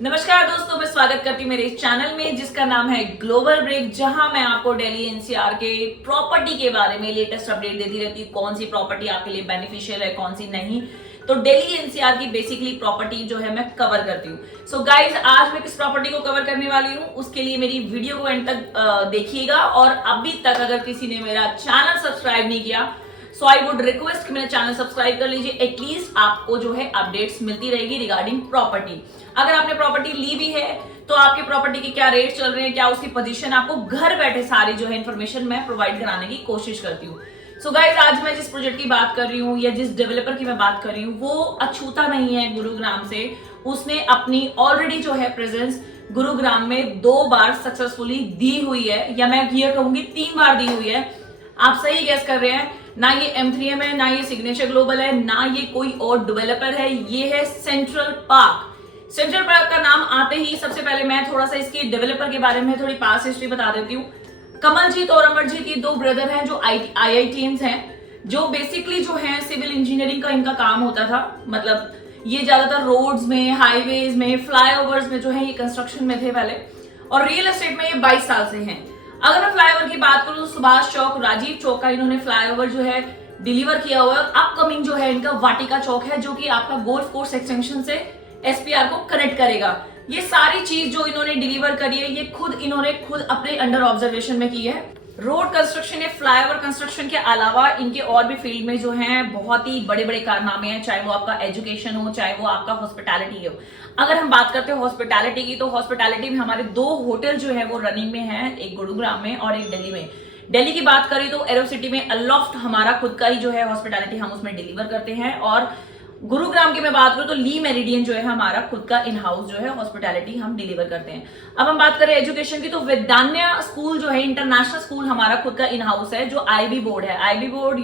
नमस्कार दोस्तों, मैं स्वागत करती हूँ मेरे इस चैनल में जिसका नाम है ग्लोबल ब्रेक, जहां मैं आपको दिल्ली एनसीआर के प्रॉपर्टी के बारे में लेटेस्ट अपडेट देती रहती हूँ। कौन सी प्रॉपर्टी आपके लिए बेनिफिशियल है, कौन सी नहीं। तो दिल्ली एनसीआर की बेसिकली प्रॉपर्टी जो है मैं कवर करती हूँ। सो गाइज, आज मैं किस प्रॉपर्टी को कवर करने वाली हूँ उसके लिए मेरी वीडियो को एंड तक देखिएगा। और अभी तक अगर किसी ने मेरा चैनल सब्सक्राइब नहीं किया, सो आई वुड रिक्वेस्ट कि मेरा चैनल सब्सक्राइब कर लीजिए। एटलीस्ट आपको जो है अपडेट्स मिलती रहेगी रिगार्डिंग प्रॉपर्टी। अगर आपने प्रॉपर्टी ली भी है तो आपकी प्रॉपर्टी के क्या रेट चल रहे हैं, क्या उसकी पोजीशन, आपको घर बैठे सारी जो है इन्फॉर्मेशन मैं प्रोवाइड कराने की कोशिश करती हूँ। सो गाइज, आज मैं जिस प्रोजेक्ट की बात कर रही हूँ या जिस डेवलपर की मैं बात कर रही हूँ वो अछूता नहीं है गुरुग्राम से। उसने अपनी ऑलरेडी जो है प्रेजेंस गुरुग्राम में 2 बार सक्सेसफुली दी हुई है, या मैं ये कहूंगी 3 बार दी हुई है। आप सही गेस कर रहे हैं। ना ये M3M है, ना ये सिग्नेचर ग्लोबल है, ना ये कोई और डेवलपर है। ये है सेंट्रल पार्क। सेंट्रल पार्क का नाम आते ही सबसे पहले मैं थोड़ा सा इसकी डेवलपर के बारे में थोड़ी पास हिस्ट्री बता देती हूँ। कमलजीत और अमरजीत ये 2 ब्रदर हैं जो IITians हैं, जो बेसिकली जो है सिविल इंजीनियरिंग का इनका काम होता था। मतलब ये ज्यादातर रोड्स में, हाईवेज में, फ्लाईओवर्स में जो है ये कंस्ट्रक्शन में थे पहले, और रियल एस्टेट में ये 22 साल से हैं। अगर मैं फ्लाईओवर की बात करूं तो सुभाष चौक, राजीव चौक का इन्होंने फ्लाईओवर जो है डिलीवर किया हुआ है। अपकमिंग जो है इनका वाटिका चौक है, जो कि आपका गोल्फ कोर्स एक्सटेंशन से SPR को कनेक्ट करेगा। ये सारी चीज जो इन्होंने डिलीवर करी है ये इन्होंने खुद अपने अंडर ऑब्जर्वेशन में की है। रोड कंस्ट्रक्शन या फ्लाईओवर कंस्ट्रक्शन के अलावा इनके और भी फील्ड में जो है बहुत ही बड़े बड़े कारनामे हैं, चाहे वो आपका एजुकेशन हो, चाहे वो आपका हॉस्पिटैलिटी हो। अगर हम बात करते हैं हॉस्पिटैलिटी की, तो हॉस्पिटैलिटी में हमारे 2 होटल जो है वो रनिंग में है, एक गुरुग्राम में और एक दिल्ली में। दिल्ली की बात करें तो एरो सिटी में अलोफ्ट हमारा खुद का ही जो है हॉस्पिटैलिटी हम उसमें डिलीवर करते हैं, और गुरुग्राम की मैं बात करूं तो ली मेरिडियन जो है हमारा खुद का इन हाउस जो है हॉस्पिटैलिटी हम डिलीवर करते हैं। अब हम बात करें एजुकेशन की, तो विद्यान्या स्कूल जो है इंटरनेशनल स्कूल हमारा खुद का इन हाउस है, जो IB बोर्ड है। IB बोर्ड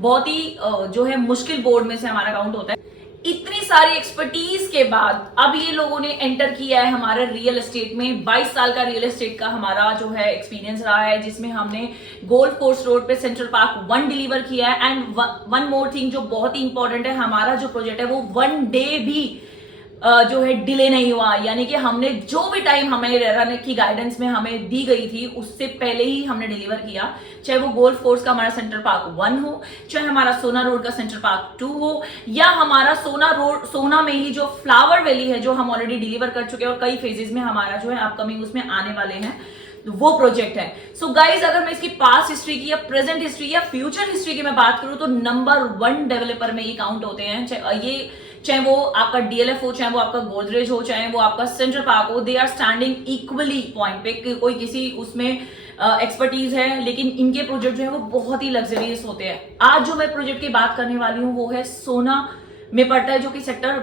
बहुत ही जो है मुश्किल बोर्ड में से हमारा काउंट होता है। इतनी सारी एक्सपर्टीज के बाद अब ये लोगों ने एंटर किया है हमारे रियल एस्टेट में। 22 साल का रियल एस्टेट का हमारा जो है एक्सपीरियंस रहा है, जिसमें हमने गोल्फ कोर्स रोड पे सेंट्रल पार्क 1 डिलीवर किया है। एंड वन मोर थिंग जो बहुत ही इंपॉर्टेंट है, हमारा जो प्रोजेक्ट है वो 1 डे भी जो है डिले नहीं हुआ। यानी कि हमने जो भी टाइम हमें रहने की गाइडेंस में हमें दी गई थी उससे पहले ही हमने डिलीवर किया। चाहे वो गोल्फ कोर्स का हमारा सेंट्रल पार्क 1 हो, चाहे हमारा सोना रोड का सेंट्रल पार्क 2 हो, या हमारा सोना में ही जो फ्लावर वैली है जो हम ऑलरेडी डिलीवर कर चुके हैं और कई फेजेस में हमारा जो है अपकमिंग उसमें आने वाले हैं, वो प्रोजेक्ट है। सो गाइज, अगर मैं इसकी पास्ट हिस्ट्री की या प्रेजेंट हिस्ट्री या फ्यूचर हिस्ट्री की मैं बात करूं तो नंबर 1 डेवलपर में ये काउंट होते हैं। चाहे वो आपका DLF हो, चाहे वो आपका गोदरेज हो, चाहे वो आपका सेंट्रल पार्क हो, they are standing equally point पे। कोई किसी उसमें एक्सपर्टीज है, लेकिन इनके प्रोजेक्ट जो है वो बहुत ही लग्जरियस होते हैं। आज जो मैं प्रोजेक्ट की बात करने वाली हूँ वो है सोना में पड़ता है, जो कि सेक्टर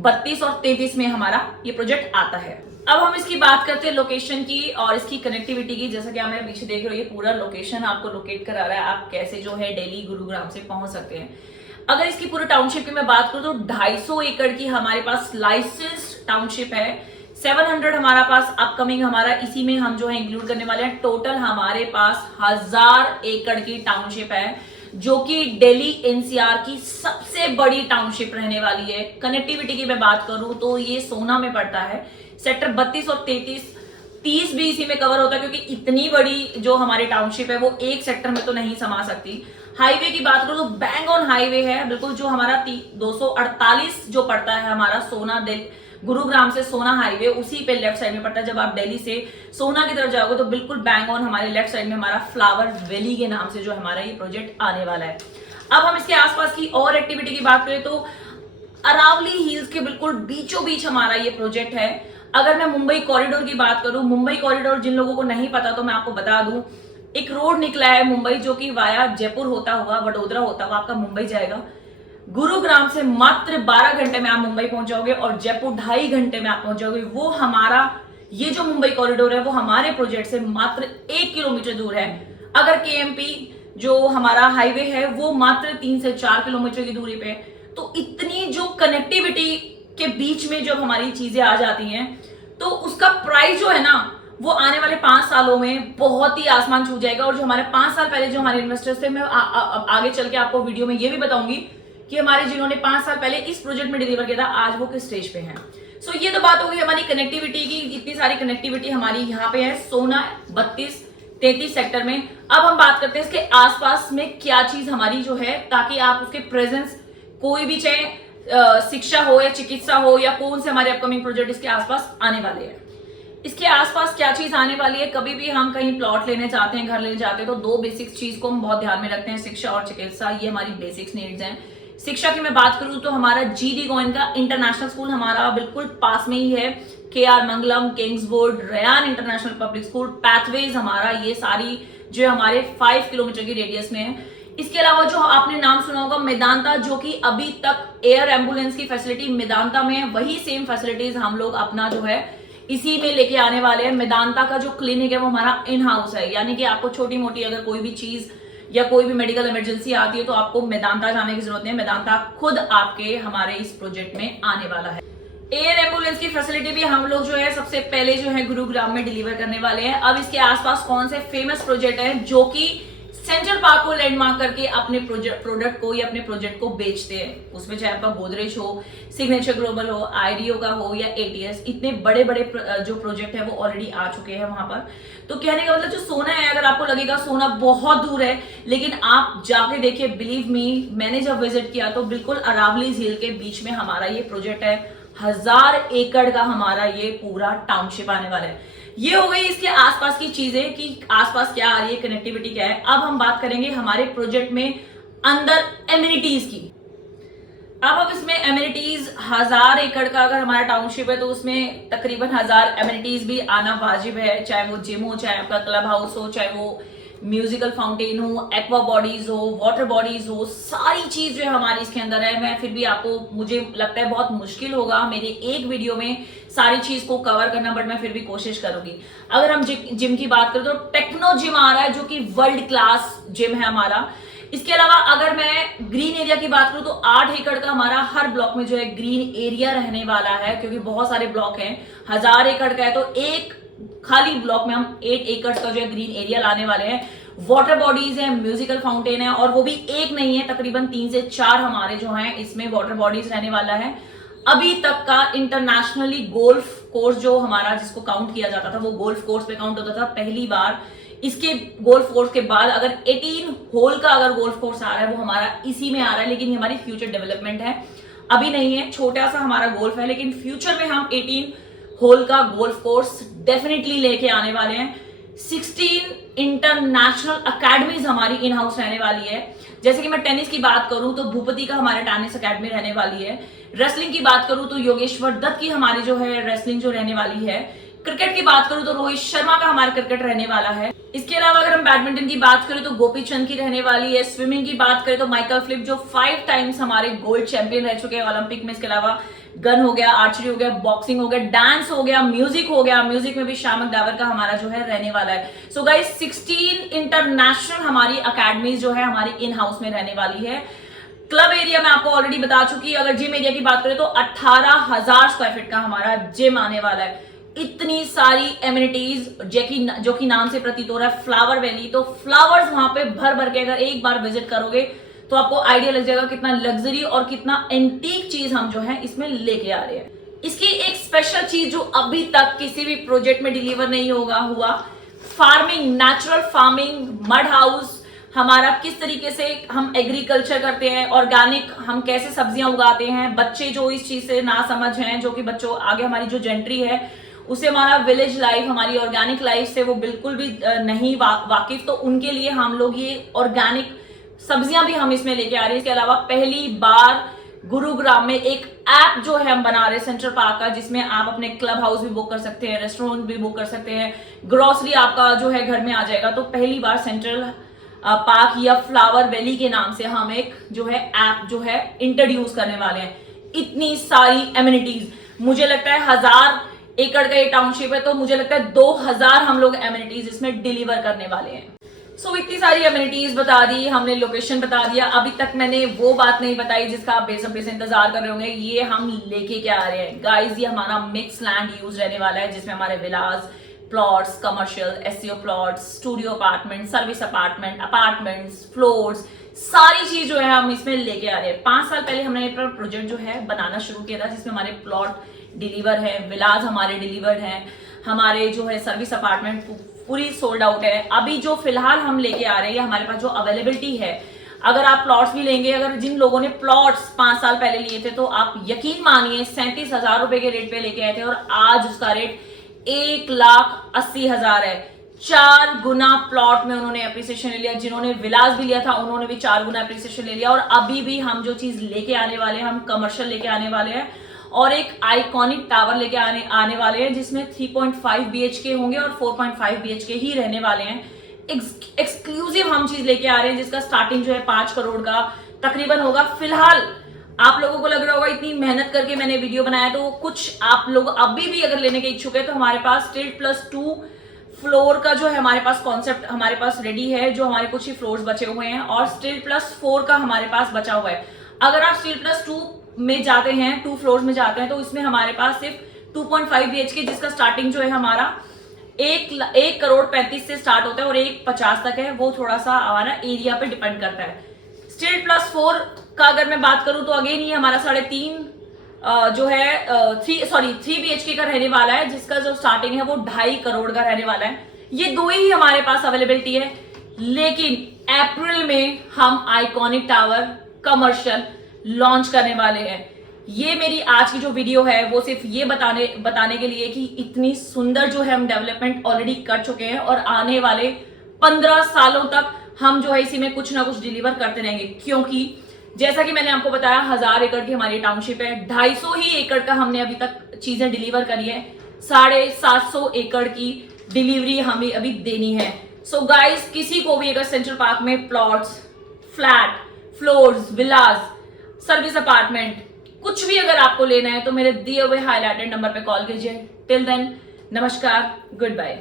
32 और 33 में हमारा ये प्रोजेक्ट आता है। अब हम इसकी बात करते हैं लोकेशन की और इसकी कनेक्टिविटी की। जैसा कि आप मेरे पीछे देख रहे हो, ये पूरा लोकेशन आपको लोकेट करा रहा है, आप कैसे जो है दिल्ली गुरुग्राम से पहुंच सकते हैं। अगर इसकी पूरे टाउनशिप की मैं बात करूं तो 250 एकड़ की हमारे पास लाइसेंस्ड टाउनशिप है। 700 हमारा पास अपकमिंग हमारा इसी में हम जो है इंक्लूड करने वाले हैं। टोटल हमारे पास 1000 एकड़ की टाउनशिप है, जो कि दिल्ली NCR की सबसे बड़ी टाउनशिप रहने वाली है। कनेक्टिविटी की मैं बात करूं तो ये सोना में पड़ता है। सेक्टर 32 और 30 भी इसी में कवर होता है, क्योंकि इतनी बड़ी जो हमारी टाउनशिप है वो एक सेक्टर में तो नहीं समा सकती। हाईवे की बात करूं तो बैंग ऑन हाईवे है बिल्कुल, जो हमारा 248 जो पड़ता है हमारा सोना गुरुग्राम से सोना हाईवे, उसी पे लेफ्ट साइड में पड़ता है। जब आप दिल्ली से सोना की तरफ जाओगे तो बिल्कुल बैंग ऑन हमारे लेफ्ट साइड में हमारा फ्लावर वैली के नाम से जो हमारा ये प्रोजेक्ट आने वाला है। अब हम इसके आसपास की और एक्टिविटी की बात करें तो अरावली हिल्स के बिल्कुल बीचों बीच हमारा ये प्रोजेक्ट है। अगर मैं मुंबई कॉरिडोर की बात करूं, मुंबई कॉरिडोर जिन लोगों को नहीं पता तो मैं आपको बता दूं, एक रोड निकला है मुंबई जो कि वाया जयपुर होता हुआ, वडोदरा होता हुआ आपका मुंबई जाएगा। गुरुग्राम से मात्र 12 घंटे में आप मुंबई पहुंच जाओगे और जयपुर 2.5 घंटे में आप पहुंच जाओगे। वो हमारा ये जो मुंबई कॉरिडोर है वो हमारे प्रोजेक्ट से मात्र 1 किलोमीटर दूर है। अगर KMP जो हमारा हाईवे है वो मात्र 3 से 4 किलोमीटर की दूरी पे। तो इतनी जो कनेक्टिविटी के बीच में जब हमारी चीजें आ जाती हैं तो उसका प्राइस जो है ना वो आने वाले 5 सालों में बहुत ही आसमान छू जाएगा। और जो हमारे 5 साल पहले जो हमारे इन्वेस्टर्स थे, मैं आगे चल के आपको वीडियो में ये भी बताऊंगी कि हमारे जिन्होंने 5 साल पहले इस प्रोजेक्ट में डिलीवर किया था आज वो किस स्टेज पे हैं। सो ये तो बात हो गई हमारी कनेक्टिविटी की। इतनी सारी कनेक्टिविटी हमारी यहाँ पे है सोना 32-33 सेक्टर में। अब हम बात करते हैं इसके आसपास में क्या चीज हमारी जो है, ताकि आप उसके प्रेजेंस कोई भी चाहे शिक्षा हो या चिकित्सा हो या कौन से हमारे अपकमिंग प्रोजेक्ट इसके आसपास आने वाले हैं। इसके आसपास क्या चीज आने वाली है, कभी भी हम कहीं प्लॉट लेने जाते हैं, घर लेने जाते हैं, तो दो बेसिक चीज को हम बहुत ध्यान में रखते हैं, शिक्षा और चिकित्सा। ये हमारी बेसिक्स नीड्स हैं। शिक्षा की मैं बात करूं तो हमारा GD गोयनका इंटरनेशनल स्कूल हमारा बिल्कुल पास में ही है। KR मंगलम, किंग्सवुड, Ryan international public school, pathways हमारा, ये सारी जो हमारे 5 किलोमीटर की रेडियस में है। इसके अलावा जो आपने नाम सुना होगा मेदांता, जो कि अभी तक एयर एम्बुलेंस की फैसिलिटी मेदांता में है, वही सेम फैसिलिटीज हम लोग अपना जो है इसी में लेके आने वाले हैं। मेदांता का जो क्लिनिक है वो हमारा इन हाउस है, यानी कि आपको छोटी मोटी अगर कोई भी चीज या कोई भी मेडिकल इमरजेंसी आती है तो आपको मेदांता जाने की जरूरत नहीं है। मेदांता खुद आपके हमारे इस प्रोजेक्ट में आने वाला है। एयर एम्बुलेंस की फैसिलिटी भी हम लोग जो है सबसे पहले जो है गुरुग्राम में डिलीवर करने वाले हैं। अब इसके आसपास कौन से फेमस प्रोजेक्ट हैं जो कि सेंट्रल पार्क को लैंडमार्क करके अपने प्रोडक्ट को या अपने प्रोजेक्ट को बेचते हैं, उसमें चाहे आपका गोदरेज हो, सिग्नेचर ग्लोबल हो, IDEO का हो या ATS, इतने बड़े बड़े जो प्रोजेक्ट है वो ऑलरेडी आ चुके हैं वहां पर। तो कहने का मतलब जो सोना है, अगर आपको लगेगा सोना बहुत दूर है, लेकिन आप जाके देखिए, बिलीव मी, मैंने जब विजिट किया तो बिल्कुल अरावली झील के बीच में हमारा ये प्रोजेक्ट है। 1000 एकड़ का हमारा ये पूरा टाउनशिप आने वाला है। ये हो गई इसके आसपास की चीजें कि आसपास क्या आ रही है, कनेक्टिविटी क्या है। अब हम बात करेंगे हमारे प्रोजेक्ट में अंदर एमिनिटीज की। अब इसमें एमिनिटीज 1000 एकड़ का अगर हमारा टाउनशिप है तो उसमें तकरीबन 1000 एमिनिटीज भी आना वाजिब है, चाहे वो जिम हो, चाहे आपका क्लब हाउस हो, चाहे वो म्यूजिकल फाउंटेन हो, एक्वा बॉडीज हो, वाटर बॉडीज हो, सारी चीज जो है हमारी इसके अंदर है। मैं फिर भी आपको, मुझे लगता है बहुत मुश्किल होगा मेरे एक वीडियो में सारी चीज को कवर करना, बट मैं फिर भी कोशिश करूंगी। अगर हम जिम की बात करें तो टेक्नो जिम आ रहा है जो कि वर्ल्ड क्लास जिम है हमारा। इसके अलावा अगर मैं ग्रीन एरिया की बात करूं तो 8 एकड़ का हमारा हर ब्लॉक में जो है ग्रीन एरिया रहने वाला है, क्योंकि बहुत सारे ब्लॉक हैं। 1000 एकड़ का है तो एक खाली ब्लॉक में हम 8 एकड़ का जो है ग्रीन एरिया लाने वाले हैं। वाटर बॉडीज है, म्यूजिकल फाउंटेन है, और वो भी एक नहीं है, तकरीबन 3 से 4 हमारे जो हैं इसमें वाटर बॉडीज रहने वाला है। अभी तक का इंटरनेशनली गोल्फ कोर्स जो हमारा जिसको काउंट किया जाता था वो गोल्फ कोर्स पे काउंट होता था पहली बार। इसके गोल्फ कोर्स के बाद अगर 18 होल का अगर गोल्फ कोर्स आ रहा है वो हमारा इसी में आ रहा है, लेकिन ये हमारी फ्यूचर डेवलपमेंट है, अभी नहीं है। छोटा सा हमारा गोल्फ है, लेकिन फ्यूचर में हम 18 होल का गोल्फ कोर्स डेफिनेटली लेके आने वाले हैं। 16 इंटरनेशनल अकेडमीज हमारी इन हाउस रहने वाली है। जैसे कि मैं टेनिस की बात करूं तो भूपति का हमारा टेनिस अकेडमी रहने वाली है। रेसलिंग की बात करूं तो योगेश्वर दत्त की हमारी जो है रेसलिंग जो रहने वाली है। क्रिकेट की बात करूं तो रोहित शर्मा का हमारा क्रिकेट रहने वाला है। इसके अलावा अगर हम बैडमिंटन की बात करें तो गोपी चंद की रहने वाली है। स्विमिंग की बात करें तो माइकल फ्लिप जो 5 टाइम्स हमारे गोल्ड चैंपियन रह चुके हैं ओलंपिक में। इसके अलावा गन हो गया, आर्चरी हो गया, बॉक्सिंग हो गया, डांस हो गया, म्यूजिक हो गया। म्यूजिक में भी शामक दावर का हमारा जो है रहने वाला है। सो गाइस 16 इंटरनेशनल हमारी अकेडमीज जो है हमारी इन हाउस में रहने वाली है। क्लब एरिया में आपको ऑलरेडी बता चुकी। अगर जिम एरिया की बात करें तो 18,000 स्क्वायर फीट का हमारा जिम आने वाला है। इतनी सारी एमिनिटीज जो कि नाम से प्रतीत हो रहा है फ्लावर वैली, तो फ्लावर्स वहां पे भर भर के अगर एक बार विजिट करोगे तो आपको आइडिया लग जाएगा कितना लग्जरी और कितना एंटीक चीज हम जो है इसमें लेके आ रहे हैं। इसकी एक स्पेशल चीज जो अभी तक किसी भी प्रोजेक्ट में डिलीवर नहीं हुआ farming, natural farming, mud house, हमारा किस तरीके से हम एग्रीकल्चर करते हैं, ऑर्गेनिक हम कैसे सब्जियां उगाते हैं। बच्चे जो इस चीज से ना समझ हैं, जो कि बच्चों आगे हमारी जो जेंट्री है उसे हमारा विलेज लाइफ, हमारी ऑर्गेनिक लाइफ से वो बिल्कुल भी नहीं वाकिफ, तो उनके लिए हम लोग ये ऑर्गेनिक सब्जियां भी हम इसमें लेके आ रहे हैं। इसके अलावा पहली बार गुरुग्राम में एक ऐप जो है हम बना रहे हैं सेंट्रल पार्क का, जिसमें आप अपने क्लब हाउस भी बुक कर सकते हैं, रेस्टोरेंट भी बुक कर सकते हैं, ग्रोसरी आपका जो है घर में आ जाएगा। तो पहली बार सेंट्रल पार्क या फ्लावर वैली के नाम से हम एक जो है ऐप जो है इंट्रोड्यूस करने वाले हैं। इतनी सारी एमिनिटीज, मुझे लगता है 1000 एकड़ का ये टाउनशिप है, तो मुझे लगता है 2000 हम लोग एमिनिटीज इसमें डिलीवर करने वाले हैं। सो इतनी सारी एमिनिटीज बता दी हमने, लोकेशन बता दिया। अभी तक मैंने वो बात नहीं बताई जिसका आप बेसब्री से इंतजार कर रहे होंगे, ये हम लेके क्या आ रहे हैं। गाइस ये हमारा मिक्स लैंड यूज रहने वाला है, जिसमें हमारे villas, plots, commercial, SCO plots, studio apartment, service apartments, floors, सारी चीज जो है हम इसमें लेके आ रहे हैं। 5 साल पहले हमने ये प्रोजेक्ट जो है बनाना शुरू किया था, जिसमें हमारे प्लॉट डिलीवर है, विलाज हमारे डिलीवर्ड हैं, हमारे जो है सर्विस अपार्टमेंट पूरी सोल्ड आउट है। अभी जो फिलहाल हम लेके आ रहे हैं, हमारे पास जो अवेलेबिलिटी है, अगर आप प्लॉट्स भी लेंगे, अगर जिन लोगों ने प्लॉट्स 5 साल पहले लिए थे तो आप यकीन मानिए 37,000 रुपए के रेट पे लेके आए थे और आज उसका रेट 1,80,000 है। 4 गुना प्लॉट में उन्होंने एप्रिसिएशन ले लिया। जिन्होंने विलास भी लिया था उन्होंने भी 4 गुना एप्रिसिएशन ले लिया। और अभी भी हम जो चीज लेके आने वाले हैं, हम कमर्शियल लेके आने वाले हैं और एक आइकॉनिक टावर लेके आने वाले हैं जिसमें 3.5 BHK होंगे और 4.5 BHK ही रहने वाले हैं। एक्सक्लूसिव हम चीज लेके आ रहे हैं जिसका स्टार्टिंग जो है 5 करोड़ का तकरीबन होगा। फिलहाल आप लोगों को लग रहा होगा इतनी मेहनत करके मैंने वीडियो बनाया, तो कुछ आप लोग अभी भी अगर लेने के इच्छुक है तो हमारे पास स्ट्रीट+2 फ्लोर का जो है हमारे पास कॉन्सेप्ट हमारे पास रेडी है, जो हमारे कुछ ही फ्लोर्स बचे हुए हैं और स्ट्रीट+4 का हमारे पास बचा हुआ है। अगर आप स्ट्रीट+2 में जाते हैं, 2 फ्लोर्स में जाते हैं, तो इसमें हमारे पास सिर्फ 2.5 BHK जिसका स्टार्टिंग जो है हमारा 1,35,00,000 से स्टार्ट होता है और 1,50,00,000 तक है। वो थोड़ा सा हमारा एरिया पे डिपेंड करता है। स्ट्रीट+4 का अगर मैं बात करूं तो अगेन ये हमारा 3.5 जो है 3 BHK का रहने वाला है, जिसका जो स्टार्टिंग है वो 2.5 करोड़ का रहने वाला है। ये 2 ही हमारे पास अवेलेबिलिटी है, लेकिन अप्रैल में हम आइकॉनिक टावर कमर्शियल लॉन्च करने वाले हैं। ये मेरी आज की जो वीडियो है वो सिर्फ ये बताने के लिए कि इतनी सुंदर जो है हम डेवलपमेंट ऑलरेडी कर चुके हैं और आने वाले 15 सालों तक हम जो है इसी में कुछ ना कुछ डिलीवर करते रहेंगे। क्योंकि जैसा कि मैंने आपको बताया 1000 एकड़ की हमारी टाउनशिप है, 250 ही एकड़ का हमने अभी तक चीजें डिलीवर करी है, 750 एकड़ की डिलीवरी हमें अभी देनी है। सो गाइस, किसी को भी अगर सेंट्रल पार्क में प्लॉट्स, फ्लैट, फ्लोर्स, विलास, सर्विस अपार्टमेंट कुछ भी अगर आपको लेना है तो मेरे दिए हुए हाईलाइटेड नंबर पे कॉल कीजिए। टिल देन, नमस्कार, गुड बाय।